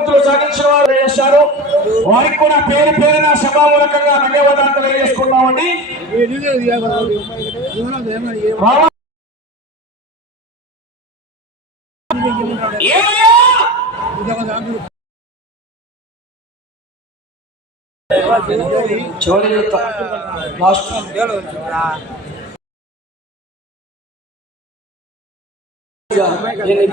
బహుమతులు సాగించిన వారు చేశారు వారికి కూడా పేరు పేరున సభామూలకంగా ధన్యవాదాలు తెలియజేసుకున్నామండి చివరి లాస్ట్ దీనికి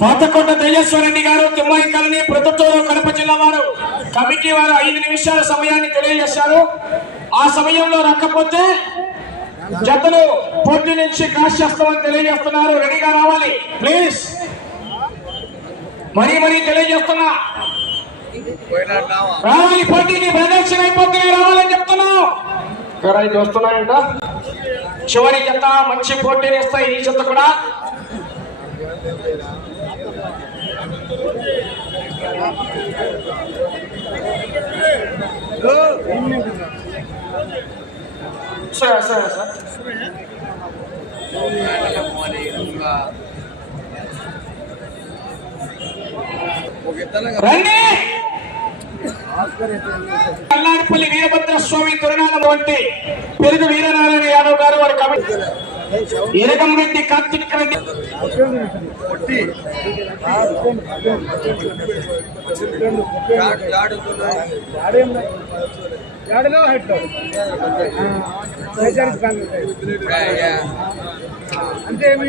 పాతకొండ తేజస్వరెడ్డి గారు తిమ్మాయి కాలనీ ప్రొద్దుటూరు కడప జిల్లా వారు కమిటీ వారు ఐదు నిమిషాల సమయాన్ని తెలియజేశారు. ఆ సమయంలో రాకపోతే జతలు పోటీ నుంచి క్రాష్ చేస్తామని తెలియజేస్తున్నారు. రెడీగా రావాలి. ప్లీజ్. మరీ మరీ తెలియజేస్తున్నా. రావాలి పోటీకి ప్రదక్షిణ అయిపోతున్నాయి రావాలని చెప్తున్నాం. ఇక్కడ వస్తున్నాయంట. చివరి జత మంచి పోటీని ఇస్తాయి ఈ జత కూడా? సరే సరే సార్. రండి! కల్లాడిపల్లి వీరభద్ర స్వామి తిరునాళ్ళ వంటి పెరుగు వీరనారాయణ యాదవ్ గారు వారి కమిటీ ఇరగం రెడ్డి కార్తీక్ రెడ్డి అంటే మీ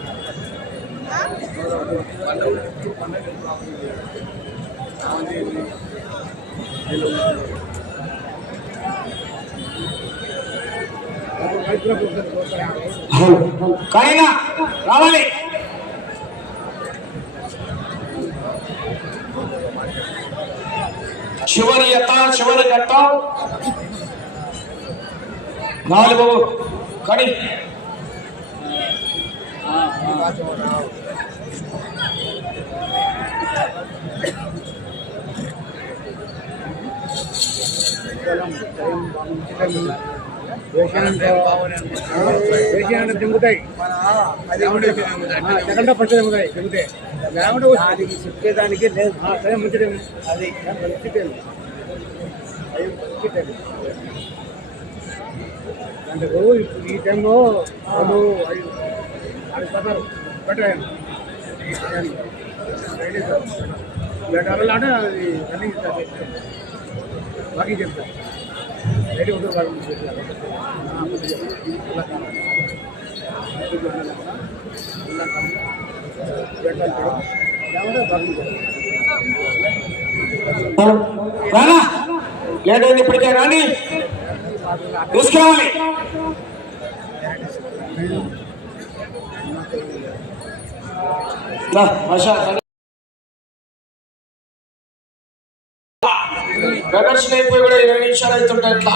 కైనా రావాలి చివరి ఎత్త చివరి ఎత్త నాలుగు కడి వేసినంత దింగుతాయి సెకండ్ ఫస్ట్ దింగుతాయి దింగుతాయి లేకుంటే చెప్పేదానికి లేదు సరే అది మంచిదేను అది అంటే ఈ టైంలో వాళ్ళు అది పెట్టాను ఏడాది అంటే అది రన్నింగ్ వాకింగ్ చెప్తాను రెడీ ఉంటుంది వాళ్ళు రానా లేట్ ఇప్పటికే రాని తీసుకురావాలి ప్రదర్శన అయిపోయి కూడా ఇరవై నిమిషాలు అవుతుంటాయి ఇట్లా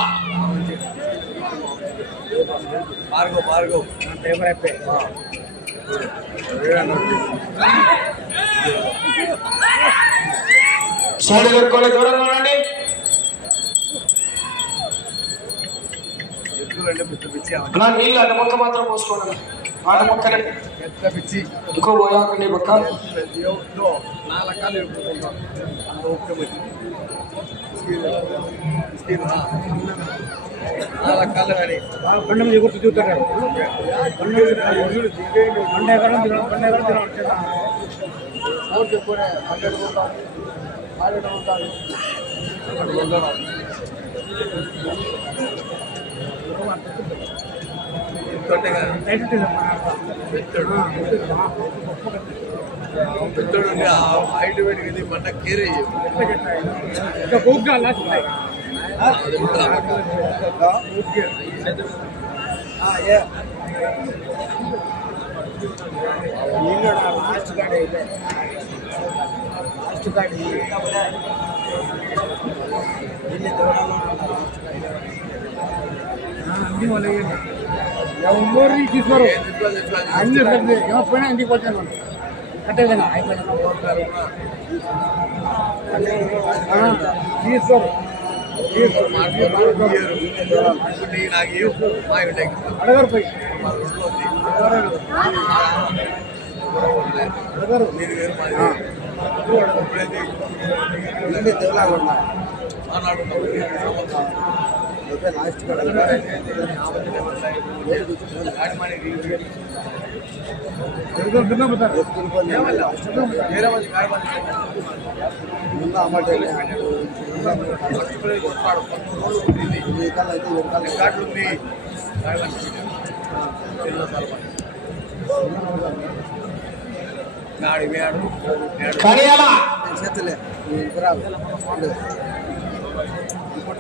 భార్గవ్ భార్గవ్ పేపర్ అయిపోయి సైడ్ కట్టుకోవాలి దూరంగా ఉండండి నీళ్ళు అన్న మొక్క మాత్రం పోసుకోండి ఆట మొక్కనే ఇంకో పోయాకండి పక్క. ఎవరితో నాలుగు చూస్తారు బండ మీద బండ తినడం బండ ఎకరం తినడం ఫోన్ చెప్పుకునే హండ్రెడ్ ఉంటారు హండ్రెడ్ ఉంటారు అక్కడ ఉండడం ఇంకొకటిగా పెద్దడు పెద్దడు ఉండి ఆ హైట్ పెరిగింది మన కేరే ఇంకా పోగ్గా లాస్ట్ లాస్ట్ గాడి అయితే లాస్ట్ గాడి ఇన్ని దూరాలు అన్ని వాళ్ళు ఎవరు తీసుకోరు అన్ని కట్టే ఎవరు పోయినా ఇంటికి వచ్చాను కట్టేదన్నా తీసుకోరు నాకు ఏం మా ఇంటికి అడగరు పోయి అడగరు మీరు వేరు ಜೊತೆ ಲಾಸ್ಟ್ ಮುಂದೆ ಅಮೌಂಟ್ ಇಲ್ಲ ಮೇಡು ಕಡಿಯಲ್ಲ ಸೇತಲೆ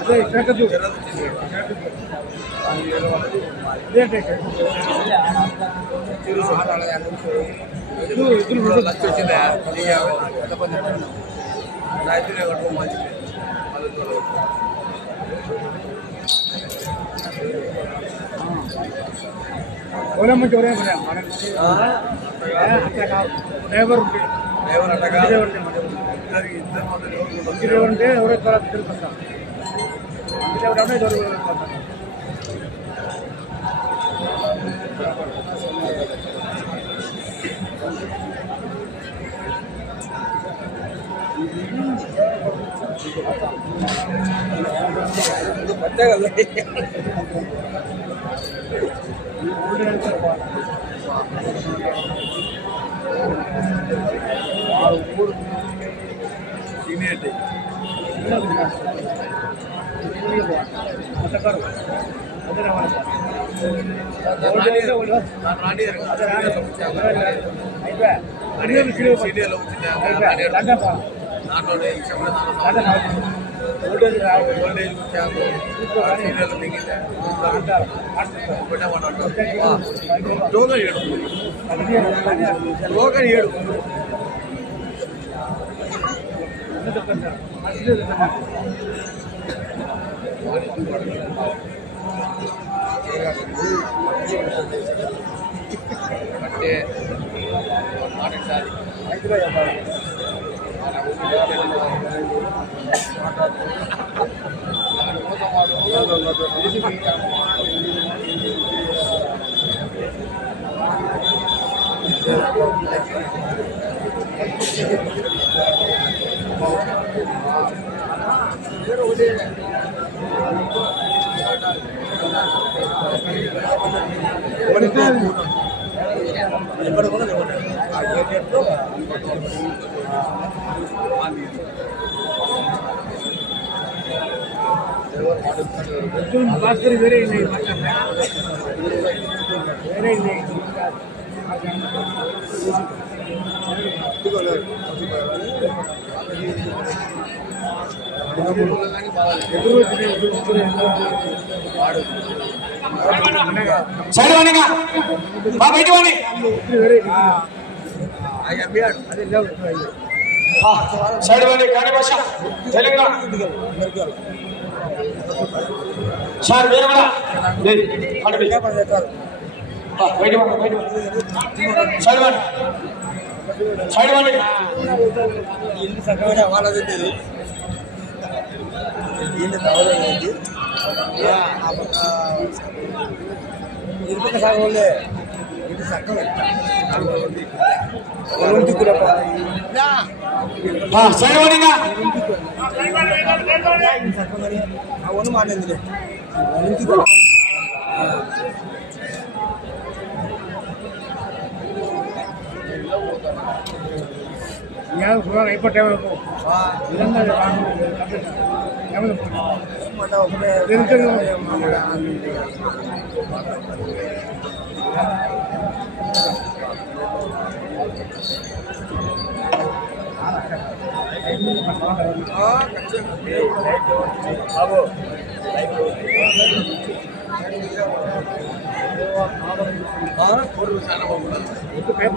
అదే ఇక్కడ చూ ఇదే టేక్. ఇద్దరు ఇద్దరు లక్ష వచ్చిందా ఎంతమంది రైతులే కట్టుకో మంచిది ఎవరే మంచి ఎవరే మరి మనకి అట్లా కాదు డ్రైవర్ ఉంటే ఎవరు అట్టగా డ్రైవర్ ఉంటే మరి ఇద్దరు ఇద్దరు మొదలు ఎవరు డ్రైవర్ ఉంటే ఎవరో తర్వాత తిరుగుతుంటా డ్రైవర్ అంటే ఎవరు పట్టే కదా సీనియర్ టోకన్ ఏడు టోకన్ ఏడు అంటే మాట్లాడాలి భాస్కర్ వేరే ఉన్నాయి మాట్లాడలే వేరే ఉన్నాయి బా బయట వాడి. అదే లేవు భాష. తెలుగులో సార్ మీరు కూడా. బయట వాడి. సైడ్ వండి ఇల్లు చక్కగా వాళ్ళది ఇల్లు కావాలండి ఇరుపక్క సాగలే ఇది చక్కగా సైడ్ వండిగా చక్కగా అవును మాట్లాడింది ಯಾವ ಸುಮಾರು ಇಪ್ಪತ್ತು ಟೈಮ್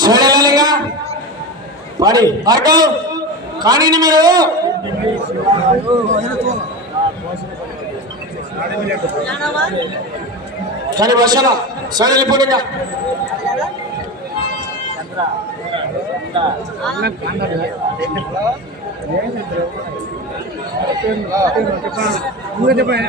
సైడ్ వాడి భార్గవ్ కానీ మీరు కానీ భాషల సైడ్ వెళ్ళిపోయిగా చెప్పండి.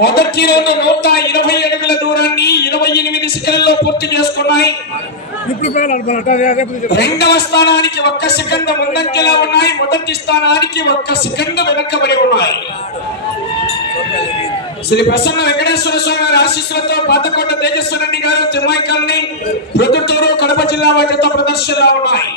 మొదటి రెండు నూట ఇరవై అడుగుల దూరాన్ని ఇరవై ఎనిమిది సెకండ్లలో పూర్తి చేసుకున్నాయి. రెండవ స్థానానికి ఒక్క సెకండ్ ముందంజలో ఉన్నాయి. మొదటి స్థానానికి ఒక్క సెకండ్ వెనకబడి ఉన్నాయి. శ్రీ ప్రసన్న వెంకటేశ్వర స్వామి వారి ఆశీస్సులతో పాతకోట తేజస్వర రెడ్డి గారు తిరుమల కాలనీ ప్రొద్దుటూరు కడప జిల్లా వాటితో ప్రదర్శనలో ఉన్నాయి.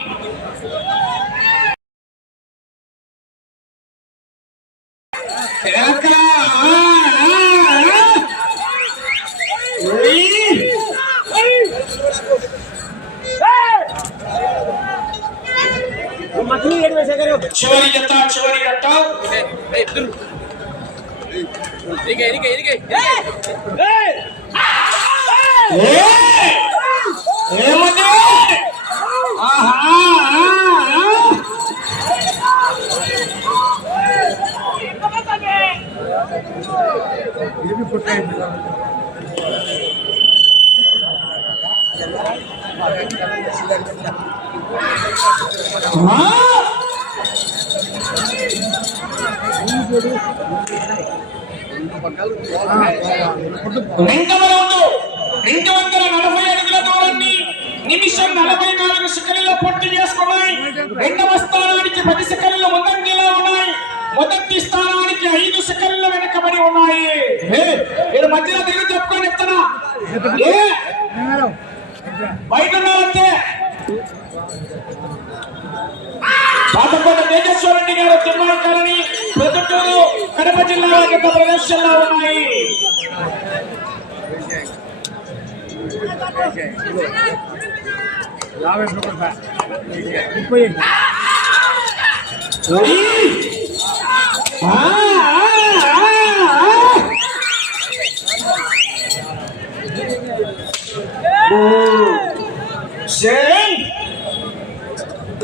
చివరి జత చివరి జత ఏయ్! ఏమండి ఆహా ఆ, రౌండ్ రెండు వందల నలభై అడుగుల దూరాన్ని నిమిషం నలభై నాలుగు సెకండ్లలో పూర్తి చేసుకున్నాయి రెండవ స్థానానికి పది సెకండ్ల ముందంజలో ఉన్నాయి మొదటి స్థానానికి ఐదు సెకండ్ల వెనకబడి ఉన్నాయి మీరు మధ్యలో దిగు చెప్పుకొని చెప్తున్నా బయట ఉన్నారంటే పాతకోట తేజస్వర రెడ్డి గారు తిరుమల ప్రొద్దుటూరు కడప జిల్లా యొక్క ప్రదర్శనలో ఉన్నాయి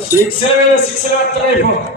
సిక్స్ సిక్స్ రాత్రి వస్తున్నాయి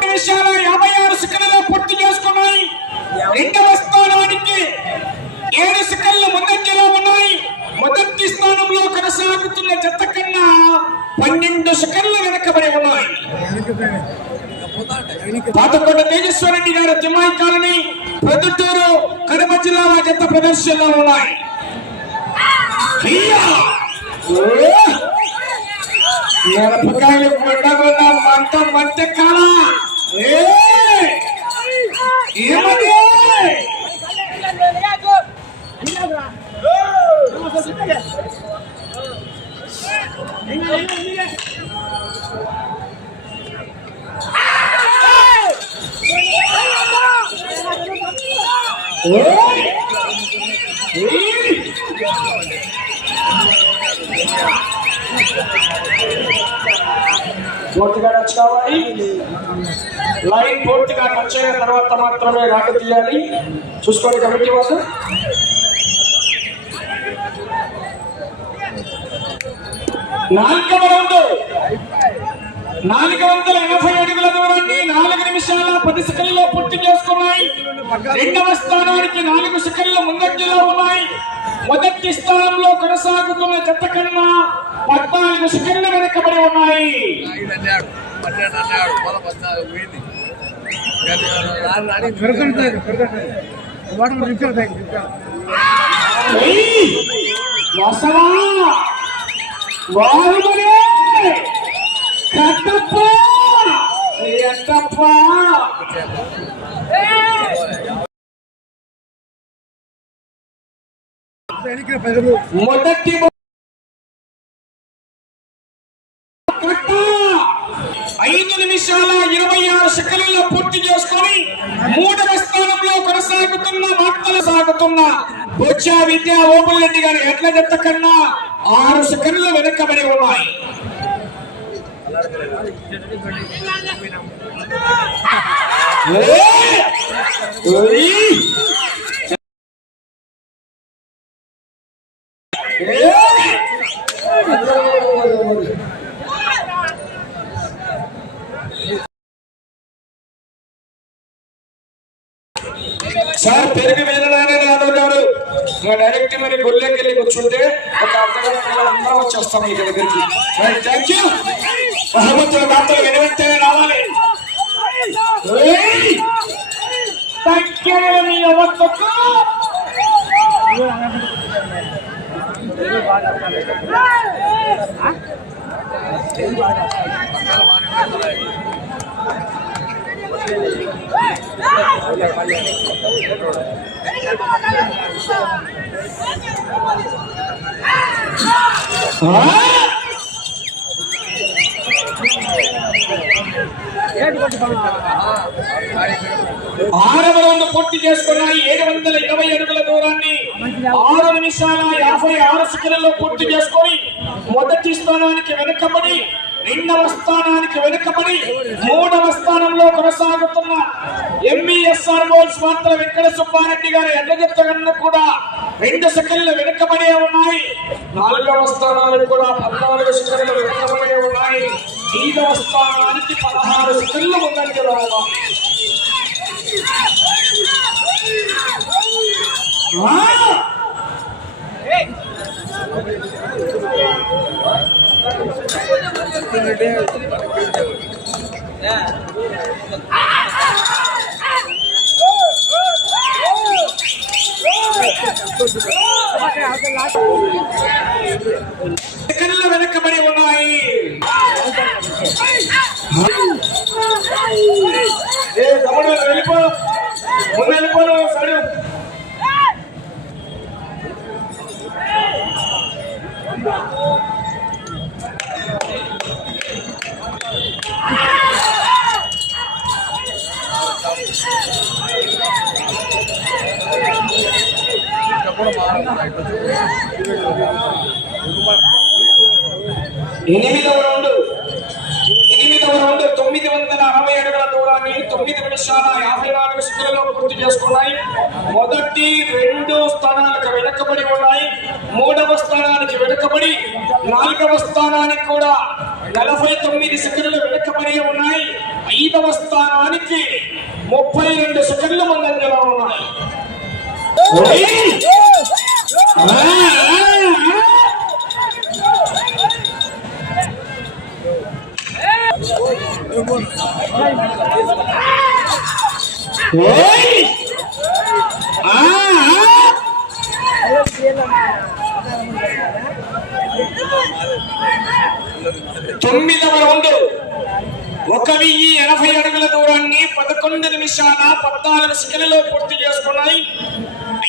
నిమిషాల యాభై ఆరు సెకండ్లలో పూర్తి చేసుకున్నాయి రెండవ స్థానానికి ఏడు సెకండ్లు ముందంజలో ఉన్నాయి మొదటి స్థానంలో కొనసాగుతున్న జత కన్నా పన్నెండు సెకండ్లు వెనకబడి ఉన్నాయి పాతకోట తేజస్వరెడ్డి గారు తిమ్మాయి కాలనీ ప్రొద్దుటూరు కడప జిల్లా జత ప్రదర్శనలో ఉన్నాయి అయ్యా! ఓ! మిరపకాయలు పండగల మంట మంట కాల ఏమది ఓయ్! పూర్తిగా టచ్ కావాలి లైన్ పూర్తిగా టచ్ అయిన తర్వాత మాత్రమే రాక తీయాలి. చూసుకోండి కమిటీ వాళ్ళు నాలుగవ రౌండ్. నాలుగు వందల ఎనభై అడుగుల దూరాన్ని నాలుగు నిమిషాల పది సెకండ్లో పూర్తి చేసుకున్నాయి. రెండవ స్థానానికి నాలుగు సెకండ్ల ముందంజలో ఉన్నాయి. మొదటి స్థానంలో కొనసాగుతున్న చెత్త కన్నా పద్నాలుగు సెకండ్లు వెనకబడి ఉన్నాయి. ఐదు కట్టప్ప మొదటి ఐదు నిమిషాల ఇరవై ఆరు సెకండ్లలో పూర్తి చేసుకొని మూడవ స్థానంలో కొనసాగుతున్న వార్తలు సాగుతున్న బొచ్చా విద్యా ఓపెన్ రెడ్డి గారి ఎట్ల జత కన్నా ఆరు సెకండ్లు వెనకబడి ఉన్నాయి. సార్ పెరిగి వెళ్ళడానే యాదవ్ గారు ఇంకా డైరెక్ట్ మరి గుళ్ళకి వెళ్ళి కూర్చుంటే ఒక అర్ధగంటలో అందరం వచ్చేస్తాం ఇక్కడ దగ్గరికి. థ్యాంక్ యూ మహమ్మద్ రావాలి. థ్యాంక్ యూ మీ అవస్థకు ఆరవ రౌండ్ పూర్తి చేసుకున్నాయి ఏడు వందల ఇరవై అడుగుల దూరాన్ని ఆరు నిమిషాల యాభై ఆరు సెకండ్లలో పూర్తి చేసుకొని మొదటి స్థానానికి వెనుకబడి రెండవ స్థానానికి వెనుకబడి మూడవ స్థానంలో కొనసాగుతున్న ఎంఈఎస్ఆర్ బోల్స్ మాత్రం వెంకట సుబ్బారెడ్డి గారి ఎడ్లజెత్తగన్ను కూడా రెండు సెకండ్లు వెనుకబడే ఉన్నాయి. నాలుగవ స్థానానికి కూడా పద్నాలుగు సెకండ్లు వెనుకబడే ఉన్నాయి. ఐదవ స్థానానికి పదహారు సెకండ్లు ముందంజలో ఉన్నాయి ఆ! సెకండ్లు వెనకబడి ఉన్నాయి ఏ తమ్ముడు వెళ్ళిపో ముందు వెళ్ళిపోను సైడు ఎనిమిదవ రౌండ్ ఎనిమిదవ రౌండ్ తొమ్మిది వందల అరవై అడుగుల దూరాన్ని తొమ్మిది నిమిషాల యాభై నాలుగు సెకండ్లలో పూర్తి చేసుకున్నాయి మొదటి రెండు స్థానాలకు వెనకబడి ఉన్నాయి మూడవ స్థానానికి వెనకబడి నాలుగవ స్థానానికి కూడా నలభై తొమ్మిది సెకండ్లు వెనకబడి ఉన్నాయి. ఐదవ స్థానానికి ముప్పై రెండు సెకండ్లు ముందంజలో ఉన్నాయి. ఓయ్! ఆ, ఆ, ఆ. ఓయ్! ఆ, ఆ! తొమ్మిదవ రౌండ్. ఒక వెయ్యి ఎనభై అడుగుల దూరాన్ని పదకొండు నిమిషాల పద్నాలుగు సెకండ్లో పూర్తి చేసుకున్నాయి.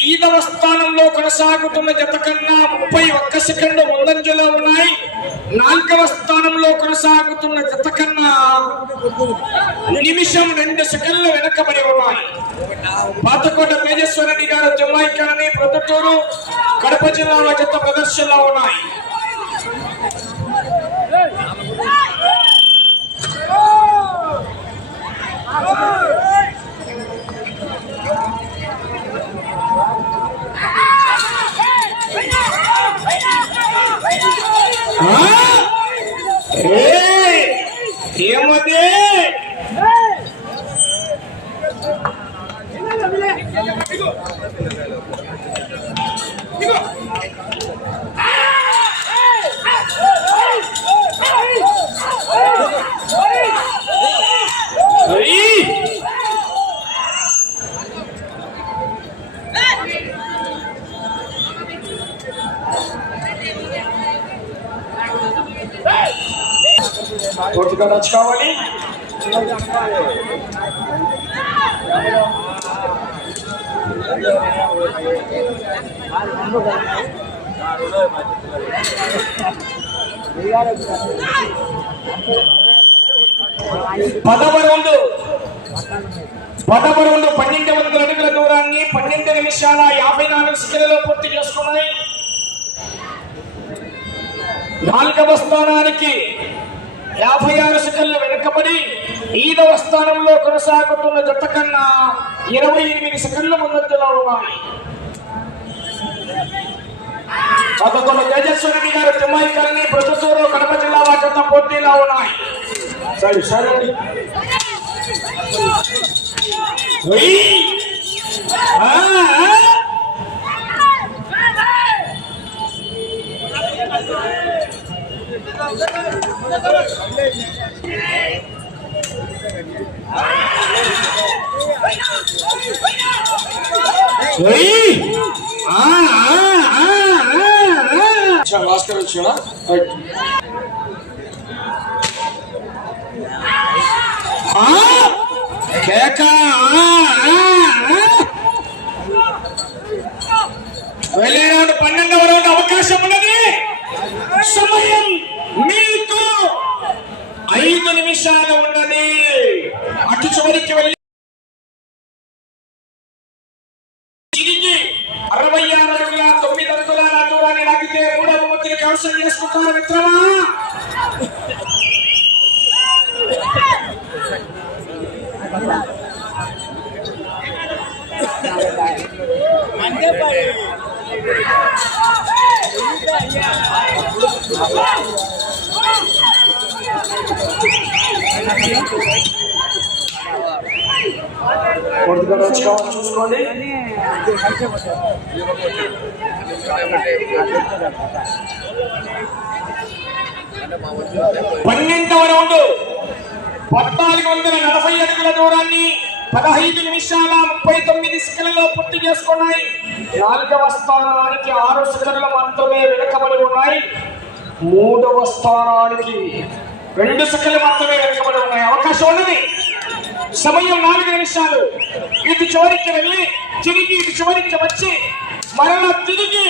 ఐదవ స్థానంలో కొనసాగుతున్న జత కన్నా ముప్పై ఒక్క సెకండ్ ముందంజలో ఉన్నాయి. నాలుగవ స్థానంలో కొనసాగుతున్న జత కన్నా నిమిషం రెండు సెకండ్లు వెనకబడి ఉన్నాయి. పాతకోట తేజస్వరెడ్డి గారు జమ్మాయికాలని ప్రొద్దుటూరు కడప జిల్లాలో జత ప్రదర్శనలో ఉన్నాయి ఆ? ఏయ్! ఏమది ఏయ్! పూర్తిగా టచ్ కావాలి పదమూడు. రౌండ్ పదవ రౌండ్ పన్నెండు వందల అడుగుల దూరాన్ని పన్నెండు నిమిషాల యాభై నాలుగు సెకండ్లలో పూర్తి చేసుకున్నాయి. నాలుగవ స్థానానికి యాభై ఆరు సెకండ్లు వెనుకబడి ఐదవ స్థానంలో కొనసాగుతున్న జత కన్నా ఇరవై ఎనిమిది సెకండ్ల ముందంజలో ఉన్నాయి. పదకొండు తేజస్వరెడ్డి గారు తిమ్మాయి గారిని ప్రొద్దుటూరు కడప జిల్లా వారి పోటీలో ఉన్నాయి. సరే సరే అండి. భాస్కర్ వచ్చాడా? కేక ఆ, పన్నెండవ రౌండ్ అవకాశం ఉన్నది సమయం మీకు ఐదు నిమిషాలు ఉన్నది. అటు చివరికి వెళ్ళి తిరిగి అరవై ఆరు అడుగుల తొమ్మిది అడుగుల దూరాన్ని లాగితే మూడవ మంత్రి కవసం చేసుకుంటారు మిత్రమా? కొడుకు వచ్చి కావాలి చూసుకోండి పన్నెండవ రౌండ్ పద్నాలుగు వందల నలభై అడుగుల దూరాన్ని పదహైదు నిమిషాల ముప్పై తొమ్మిది సెకండ్లలో పూర్తి చేసుకున్నాయి. నాలుగవ స్థానానికి ఆరు సెకండ్లు మాత్రమే వెనుకబడి ఉన్నాయి. మూడవ స్థానానికి రెండు సెకండ్లు మాత్రమే వెనుకబడి ఉన్నాయి. అవకాశం ఉన్నది. సమయం నాలుగు నిమిషాలు. ఇది చివరికి వెళ్ళి తిరిగి ఇది చివరికి వచ్చి మరలా తిరిగి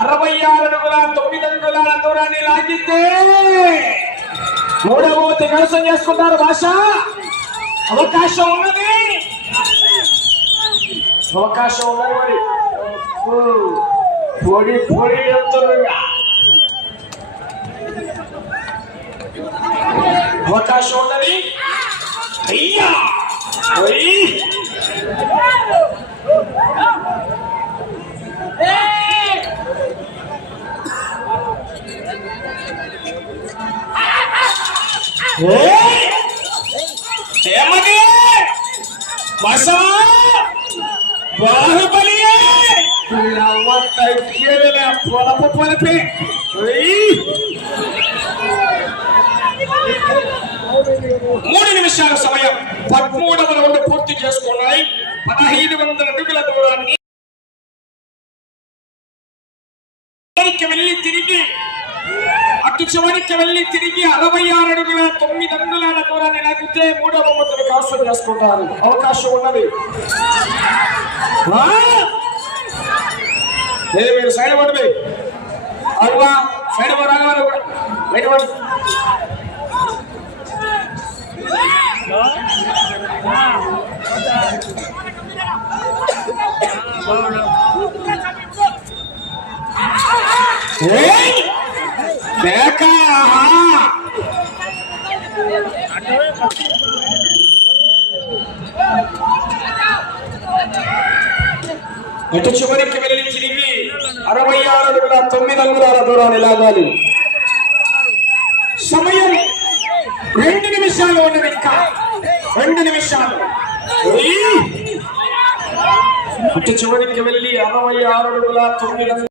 అరవై ఆరు అడుగుల తొమ్మిది అడుగుల దూరాన్ని లాగితే మూడవ మూర్తి కలసం చేసుకుంటారు భాష. అవకాశం ఉన్నది. అవకాశం ఉన్నది మరి. పొడి పొడి చెప్తున్నా అవకాశం ఉన్నది అయ్యా ఓయ్. ఓయ్. ఏమది బసవా బాహుబలి పొలపు పొలపి ఓయ్. మూడు నిమిషాల సమయం. పదమూడవ రౌండ్ పూర్తి చేసుకున్నాయి. పదహైదు వందల అడుగుల దూరాన్ని వెళ్ళి తిరిగి అటు చివరికి వెళ్ళి తిరిగి అరవై ఆరు అడుగుల తొమ్మిది అంగుళాల దూరాన్ని లాగితే మూడవ బొమ్మతులు కాసం చేసుకుంటారు. అవకాశం ఉన్నది. మీరు సైడ్ పడమే అరువా సైడ్ పడాలి బయట అటు చివరికి వెళ్ళి తిరిగి అరవై ఆరు తొమ్మిది అంగుళాల దూరాన్ని లాగాలి. సమయం రెండు నిమిషాలు ఉన్నది ఇంకా రెండు నిమిషాలు. ఏయ్! చివరికి వెళ్ళి అరవై ఆరు అడుగుల తొమ్మిది అంగుళాల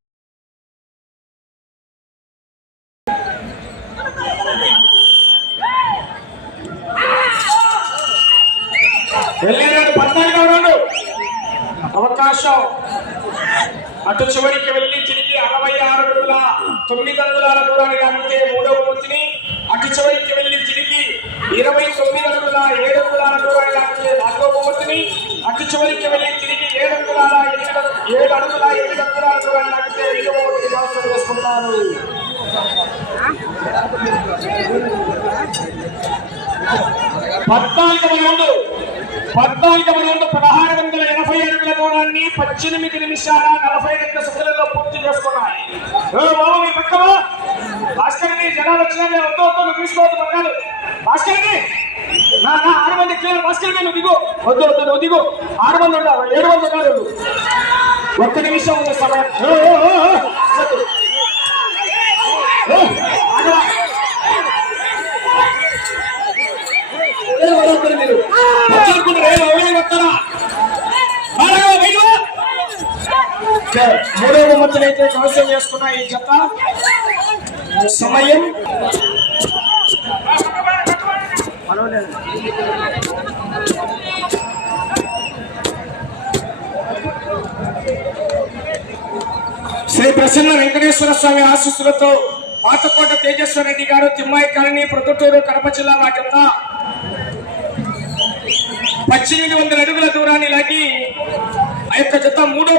వెళ్ళినాడు పద్నాలుగో రౌండ్. అవకాశం. అటు చివరికి వెళ్ళి తిరిగి అరవై ఆరు అడుగుల తొమ్మిది అడుగుల దూరాన్ని లాగితే మూడవ పూర్తిని అటు చివరికి వెళ్ళి తిరిగి ఇరవై తొమ్మిది అడుగుల ఏడు అంగుళాల దూరాన్ని లాగితే అటు చివరికి వెళ్ళి తిరిగి ఏడు అంగుళాల ఏడు అడుగుల ఎనిమిది అంగుళాల దూరాన్ని లాగితే ఐదవ మూర్తిని కాసం ముందు పద్నాలుగు వందల పదహారు వందల ఎనభై అడుగుల దూరాన్ని పద్దెనిమిది నిమిషాల నలభై రెండు సెకండ్లలో పూర్తి చేసుకున్నాయి ఏ బాబు మీ పక్కవా భాస్కర్ని జనాలు వచ్చినా నేను వద్దు వద్దు నువ్వు తీసుకోవద్దు పక్కలు భాస్కర్ని నా నా ఆరు మంది క్లియర్ భాస్కర్ని నువ్వు దిగు వద్దు వద్దు నువ్వు దిగు ఆరు మంది ఉండాలి ఏడు మంది ఉండాలి ఒక్క నిమిషం ఉన్న సమయం మీరు మూడో బొమ్మతులు అయితే కవసం చేసుకున్న ఈ జత సమయం. శ్రీ ప్రసన్న వెంకటేశ్వర స్వామి ఆశీస్సులతో పాతకోట తేజస్వర రెడ్డి గారు తిమ్మాయి కాలనీ ప్రొద్దుటూరు కడప జిల్లా జత పద్దెనిమిది వందల అడుగుల దూరాన్ని లాగి ఆ యొక్క జత మూడో